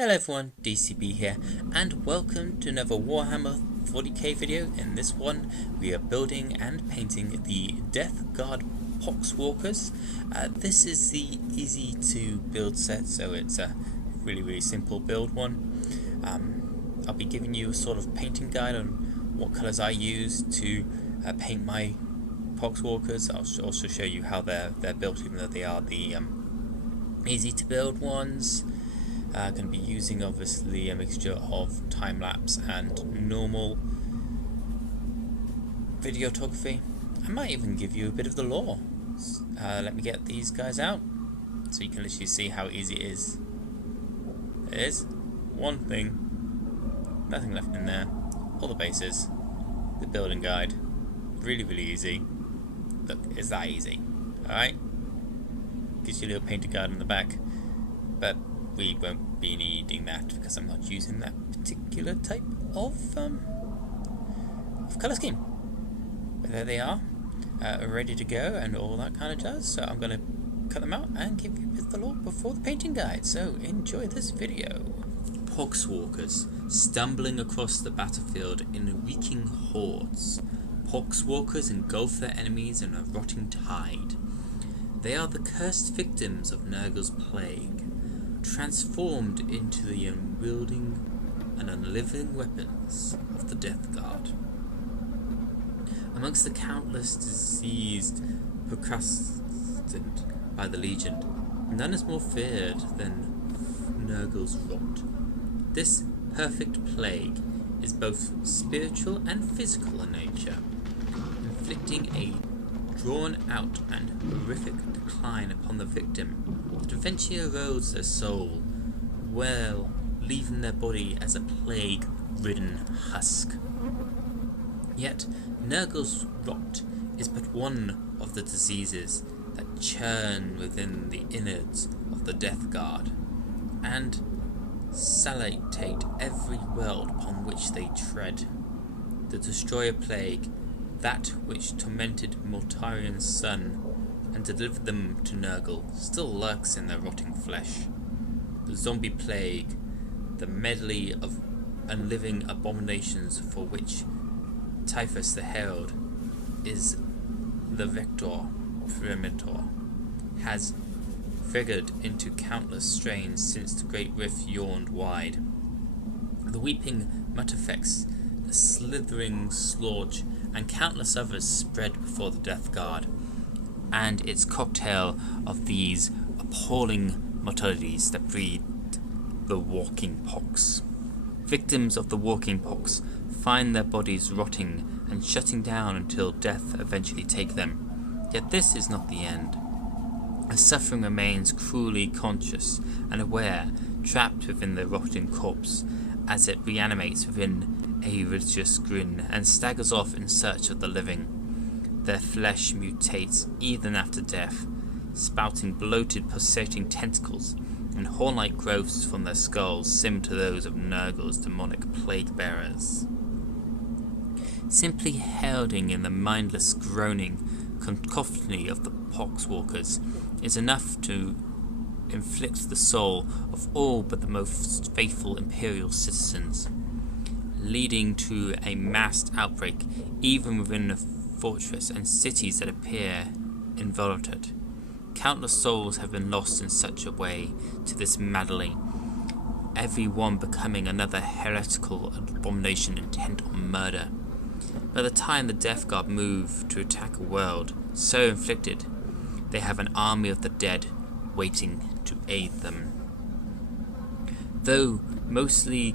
Hello everyone, DCB here, and welcome to another Warhammer 40k video. In this one, we are building and painting the Death Guard Poxwalkers. This is the easy to build set, so it's a really simple build one. I'll be giving you a sort of painting guide on what colours I use to paint my Poxwalkers. I'll also show you how they're built, even though they are the easy to build ones. Going to be using obviously a mixture of time-lapse and normal videography. I might even give you a bit of the lore. Let me get these guys out so you can literally see how easy it is. There is one thing, nothing left in there, all the bases, the building guide, really easy. Look, it's that easy, alright? Gives you a little painted guide on the back, but we won't be needing that because I'm not using that particular type of colour scheme. But there they are, ready to go and all that kind of jazz. So I'm going to cut them out and give you a bit of the lore before the painting guide. So enjoy this video. Poxwalkers stumbling across the battlefield in reeking hordes. Poxwalkers engulf their enemies in a rotting tide. They are the cursed victims of Nurgle's plague, transformed into the unwielding and unliving weapons of the Death Guard. Amongst the countless diseased procrastinate by the Legion, none is more feared than Nurgle's rot. This perfect plague is both spiritual and physical in nature, inflicting a drawn-out and horrific decline upon the victim that eventually erodes their soul, well, leaving their body as a plague-ridden husk. Yet, Nurgle's rot is but one of the diseases that churn within the innards of the Death Guard, and salitate every world upon which they tread. The Destroyer Plague, that which tormented Mortarian's son and delivered them to Nurgle, still lurks in their rotting flesh. The Zombie Plague, the medley of unliving abominations for which Typhus the Herald is the vector primitor, has figured into countless strains since the Great Rift yawned wide. The Weeping Mutafex, the Slithering Slorge, and countless others spread before the Death Guard, and its cocktail of these appalling mortalities that breed the walking pox. Victims of the walking pox find their bodies rotting and shutting down until death eventually take them. Yet this is not the end. The suffering remains cruelly conscious and aware, trapped within the rotting corpse, as it reanimates within a religious grin and staggers off in search of the living. Their flesh mutates even after death, spouting bloated pulsating tentacles, and horn-like growths from their skulls similar to those of Nurgle's demonic plague-bearers. Simply heralding in the mindless groaning cacophony of the Poxwalkers is enough to inflict the soul of all but the most faithful Imperial citizens, leading to a massed outbreak even within the fortress and cities that appear invulnerable. Countless souls have been lost in such a way to this madly, every one becoming another heretical abomination intent on murder. By the time the Death Guard move to attack a world so inflicted, they have an army of the dead waiting to aid them. Though mostly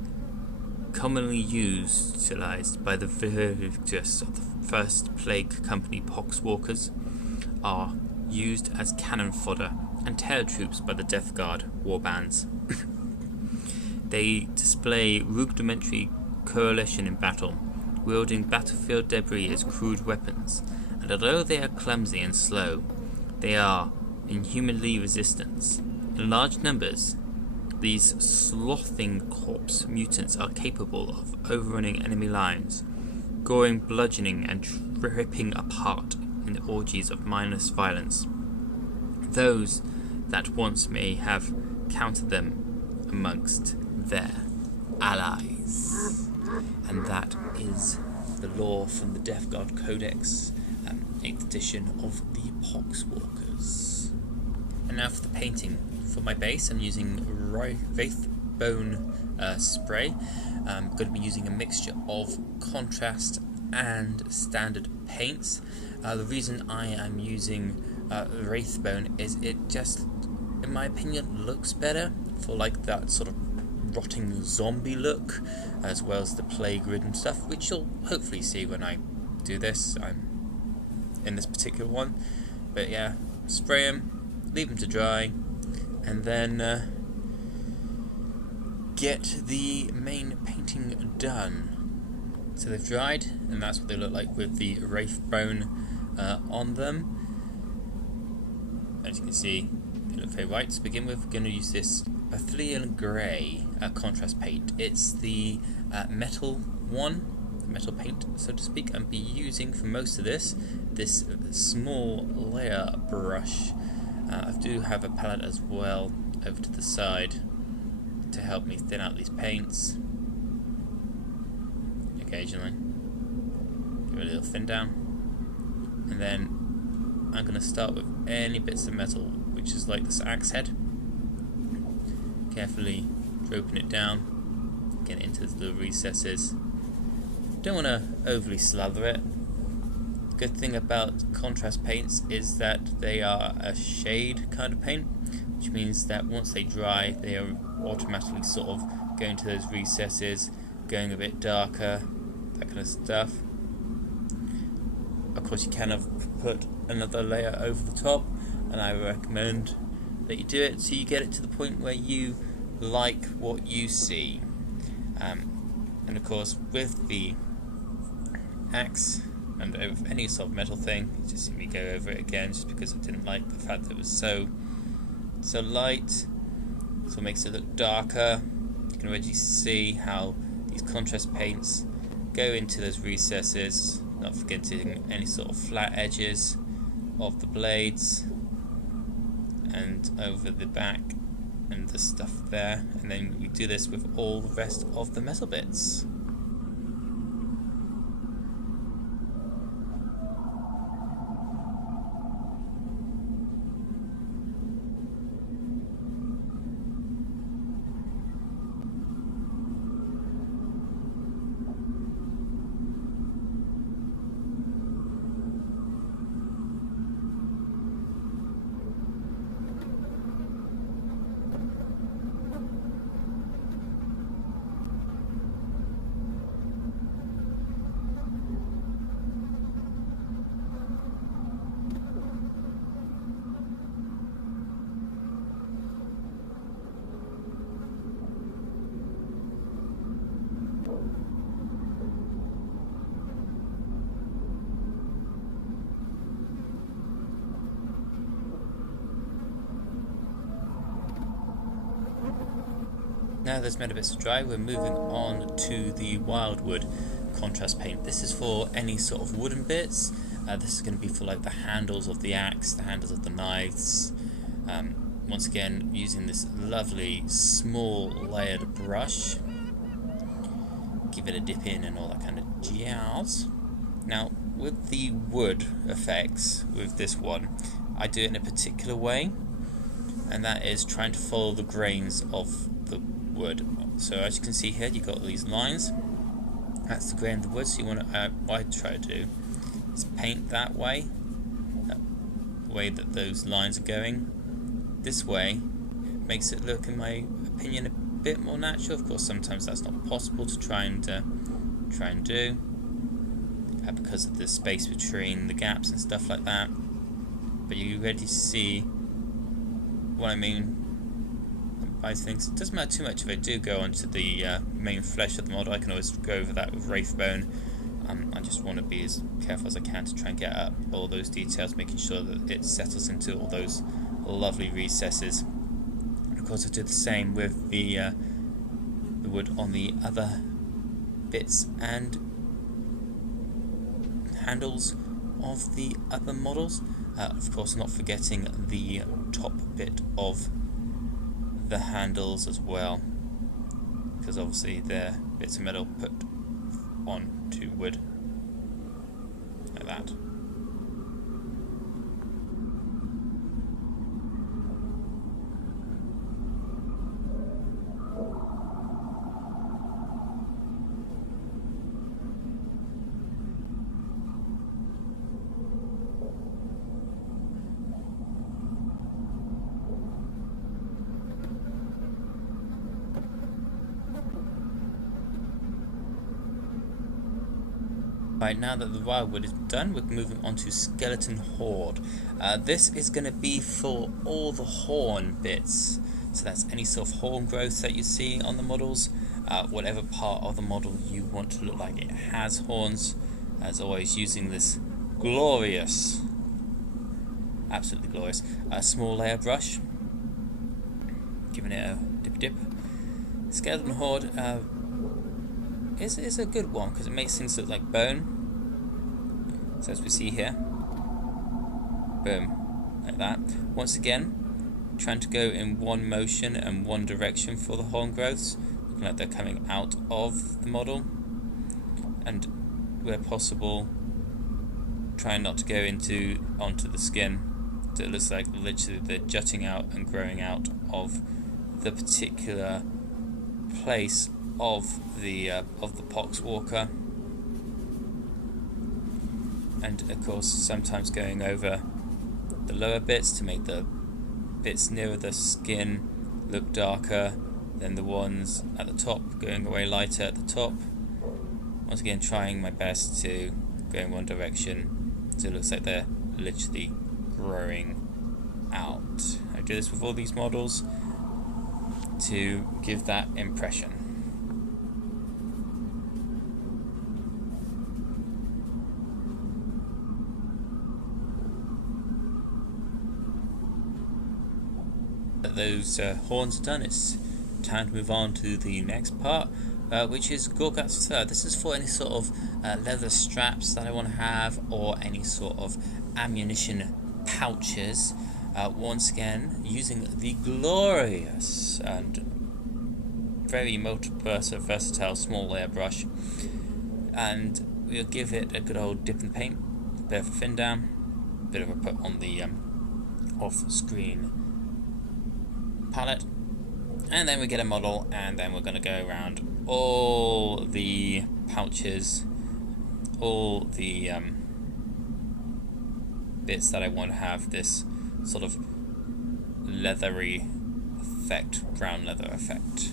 commonly utilized by the victors of the First Plague Company Poxwalkers, are used as cannon fodder and terror troops by the Death Guard warbands. They display rudimentary coalition in battle, wielding battlefield debris as crude weapons, and although they are clumsy and slow, they are inhumanly resistant. In large numbers, these slothing corpse mutants are capable of overrunning enemy lines, goring, bludgeoning, and ripping apart in orgies of mindless violence. Those that once may have counted them amongst their allies. And that is the lore from the Death Guard Codex, 8th edition of the Poxwalkers. And now for the painting. For my base, I'm using Wraithbone spray. I'm going to be using a mixture of contrast and standard paints. The reason I am using Wraithbone is it just, in my opinion, looks better for like that sort of rotting zombie look, as well as the plague-ridden stuff, which you'll hopefully see when I do this. I'm in this particular one, but yeah, spray them, leave them to dry, and then get the main painting done. So they've dried, and that's what they look like with the Wraithbone on them. As you can see, they look very white. To begin with, we're going to use this Athelian Grey contrast paint. It's the metal one, metal paint, so to speak. I'll be using for most of this small layer brush. I do have a palette as well over to the side to help me thin out these paints occasionally. Give it a little thin down, and then I'm going to start with any bits of metal, which is like this axe head. Carefully dropping it down, get into the recesses. Don't want to overly slather it. The good thing about contrast paints is that they are a shade kind of paint, which means that once they dry, they are automatically sort of going to those recesses, going a bit darker, that kind of stuff. Of course, you can have put another layer over the top, and I recommend that you do it so you get it to the point where you like what you see. And of course, with the axe and over any sort of metal thing, you just see me go over it again, just because I didn't like the fact that it was so light, so it makes it look darker. You can already see how these contrast paints go into those recesses, not forgetting any sort of flat edges of the blades and over the back and the stuff there, and then we do this with all the rest of the metal bits. Now there's metal bits to dry, we're moving on to the Wildwood contrast paint. This is for any sort of wooden bits. This is going to be for like the handles of the axe, the handles of the knives. Once again, using this lovely small layered brush. Give it a dip in and all that kind of jazz. Now with the wood effects, with this one, I do it in a particular way, and that is trying to follow the grains of the wood. So as you can see here, you've got these lines. That's the grain of the wood. So you want to, what I try to do is paint that way, the way that those lines are going. This way, it makes it look, in my opinion, a bit more natural. Of course, sometimes that's not possible to try and do because of the space between the gaps and stuff like that. But you already see what I mean. Things. It doesn't matter too much if I do go onto the main flesh of the model. I can always go over that with Wraithbone. I just want to be as careful as I can to try and get up all those details, making sure that it settles into all those lovely recesses. And of course I do the same with the wood on the other bits and handles of the other models. Of course, not forgetting the top bit of the handles as well. because obviously they're bits of metal put onto wood like that. Right, now that the wildwood is done, we're moving on to Skeleton Horde. This is going to be for all the horn bits. So that's any sort of horn growth that you see on the models. Whatever part of the model you want to look like it has horns. As always, using this glorious, absolutely glorious, small layer brush. Giving it a dip. Skeleton Horde is a good one because it makes things look like bone. So as we see here, boom, like that. Once again, trying to go in one motion and one direction for the horn growths, looking like they're coming out of the model, and where possible, trying not to go onto the skin, so it looks like literally they're jutting out and growing out of the particular place of the Poxwalker, and of course sometimes going over the lower bits to make the bits nearer the skin look darker than the ones at the top, going away lighter at the top. Once again, trying my best to go in one direction so it looks like they're literally growing out. I do this with all these models to give that impression. Those horns are done, it's time to move on to the next part, which is Gorgut's Third. This is for any sort of leather straps that I want to have, or any sort of ammunition pouches. Once again, using the glorious and very versatile small layer brush, and we'll give it a good old dip in paint, a bit of a thin down, a bit of a put on the off-screen palette, and then we get a model, and then we're going to go around all the pouches, all the bits that I want to have this sort of leathery effect, brown leather effect.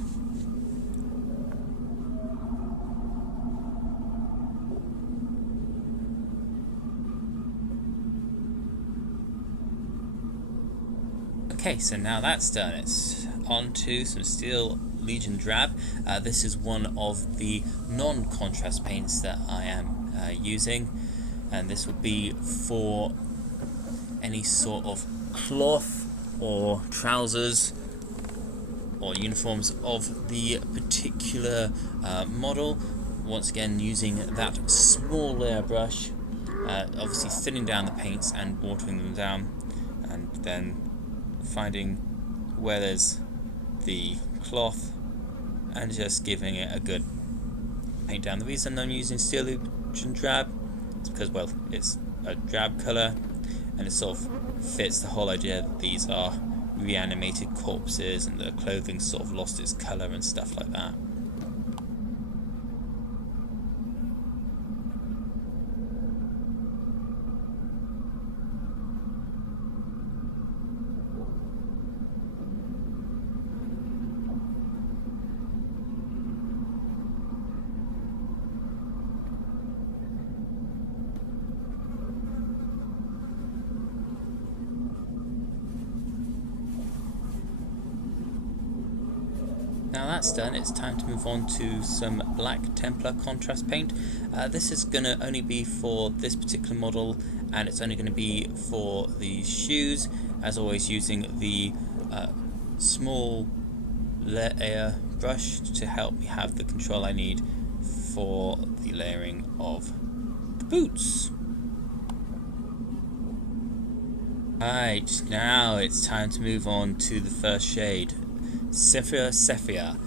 Okay, so now that's done, it's on to some Steel Legion Drab. This is one of the non-contrast paints that I am using, and this will be for any sort of cloth or trousers or uniforms of the particular model. Once again, using that small layer brush, obviously thinning down the paints and watering them down, and then finding where there's the cloth and just giving it a good paint down. The reason I'm using Steel Legion Drab is because, well, it's a drab colour and it sort of fits the whole idea that these are reanimated corpses and the clothing sort of lost its colour and stuff like that. Now that's done, it's time to move on to some Black Templar contrast paint. This is going to only be for this particular model, and it's only going to be for the shoes, as always using the small layer brush to help me have the control I need for the layering of the boots. Right, now it's time to move on to the first shade, Sephia.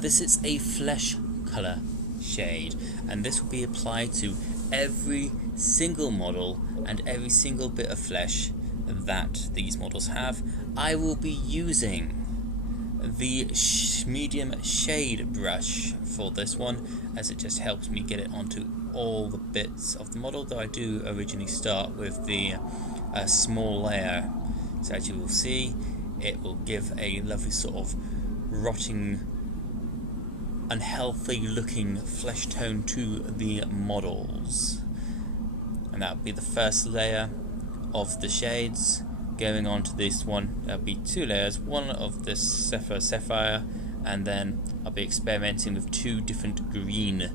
This is a flesh colour shade, and this will be applied to every single model and every single bit of flesh that these models have. I will be using the medium shade brush for this one, as it just helps me get it onto all the bits of the model, though I do originally start with the small layer. So as you will see, it will give a lovely sort of rotting, unhealthy looking flesh tone to the models. And that will be the first layer of the shades. Going on to this one, there'll be two layers, one of this sapphire, and then I'll be experimenting with two different green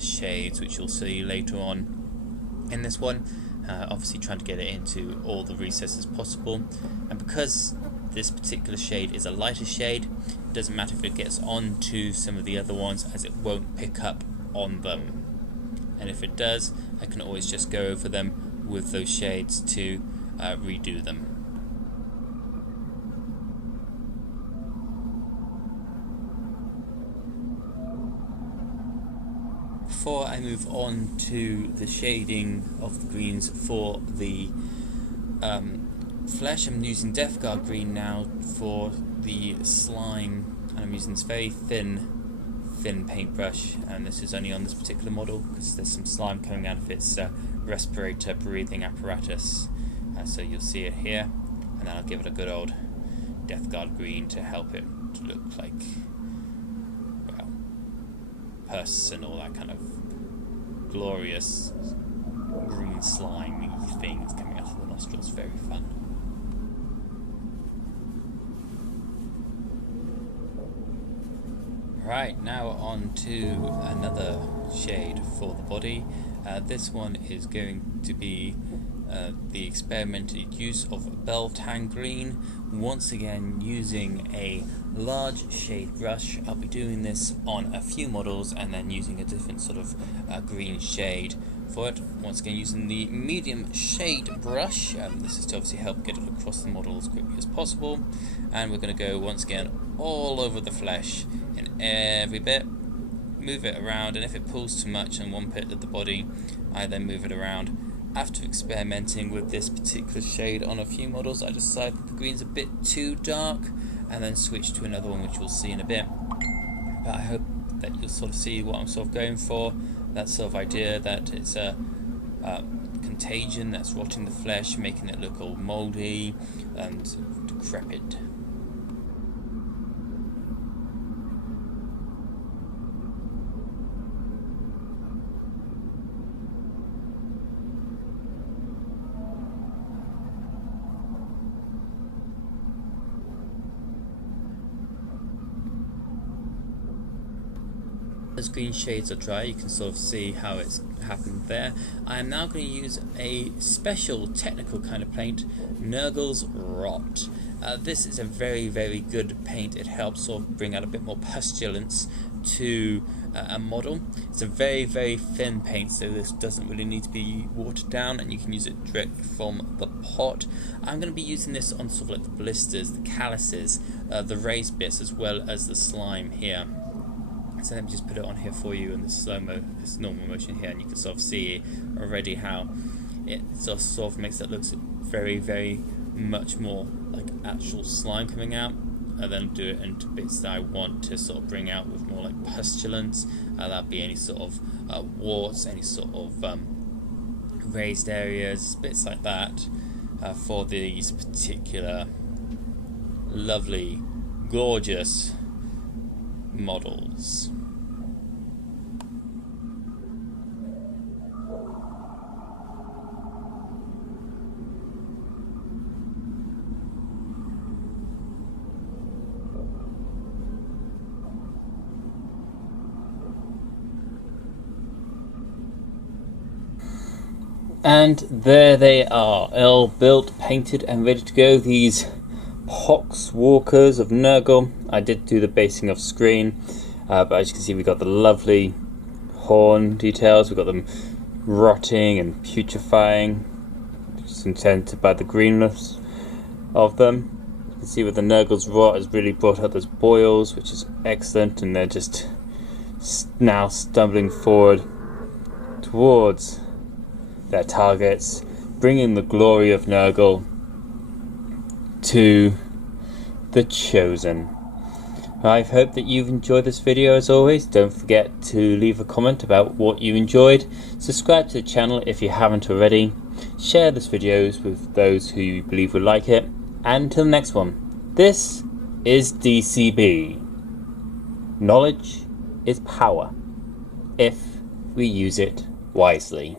shades, which you'll see later on in this one. Obviously trying to get it into all the recesses possible, and because this particular shade is a lighter shade, it doesn't matter if it gets onto some of the other ones, as it won't pick up on them. And if it does, I can always just go over them with those shades to redo them. Before I move on to the shading of the greens for the flesh, I'm using Death Guard green now for the slime, and I'm using this very thin paintbrush, and this is only on this particular model because there's some slime coming out of its respirator breathing apparatus. So you'll see it here, and then I'll give it a good old Death Guard green to help it to look like, well, pus and all that kind of glorious green slimy things coming out of the nostrils. Very fun. Right, now on to another shade for the body. This one is going to be the experimented use of Beltane green, once again using a large shade brush. I'll be doing this on a few models and then using a different sort of green shade for it. Once again using the medium shade brush. This is to obviously help get it across the model as quickly as possible, and we're going to go once again all over the flesh in every bit, move it around, and if it pulls too much on one bit of the body, I then move it around. After experimenting with this particular shade on a few models, I decided that the green's a bit too dark, and then switch to another one, which we'll see in a bit. But I hope that you'll sort of see what I'm sort of going for, that sort of idea that it's a contagion that's rotting the flesh, making it look all mouldy and decrepit. As green shades are dry, you can sort of see how it's happened there. I am now going to use a special technical kind of paint, Nurgle's Rot. This is a very, very good paint. It helps sort of bring out a bit more pustulence to a model. It's a very, very thin paint, so this doesn't really need to be watered down, and you can use it directly from the pot. I'm going to be using this on sort of like the blisters, the calluses, the raised bits, as well as the slime here. So let me just put it on here for you in this normal motion here, and you can sort of see already how it sort of makes it look very, very much more like actual slime coming out. And then do it into bits that I want to sort of bring out with more like pustulence. That'd be any sort of warts, any sort of raised areas, bits like that, for these particular lovely, gorgeous models. And there they are, all built, painted and ready to go. These Poxwalkers of Nurgle. I did do the basing off screen, but as you can see, we got the lovely horn details. We've got them rotting and putrefying, which is intended by the greenness of them. can see where the Nurgle's rot has really brought out those boils, which is excellent, and they're just now stumbling forward towards their targets, bringing the glory of Nurgle to the Chosen. I hope that you've enjoyed this video. As always, don't forget to leave a comment about what you enjoyed. Subscribe to the channel if you haven't already. Share this videos with those who you believe would like it. And until the next one, this is DCB. Knowledge is power if we use it wisely.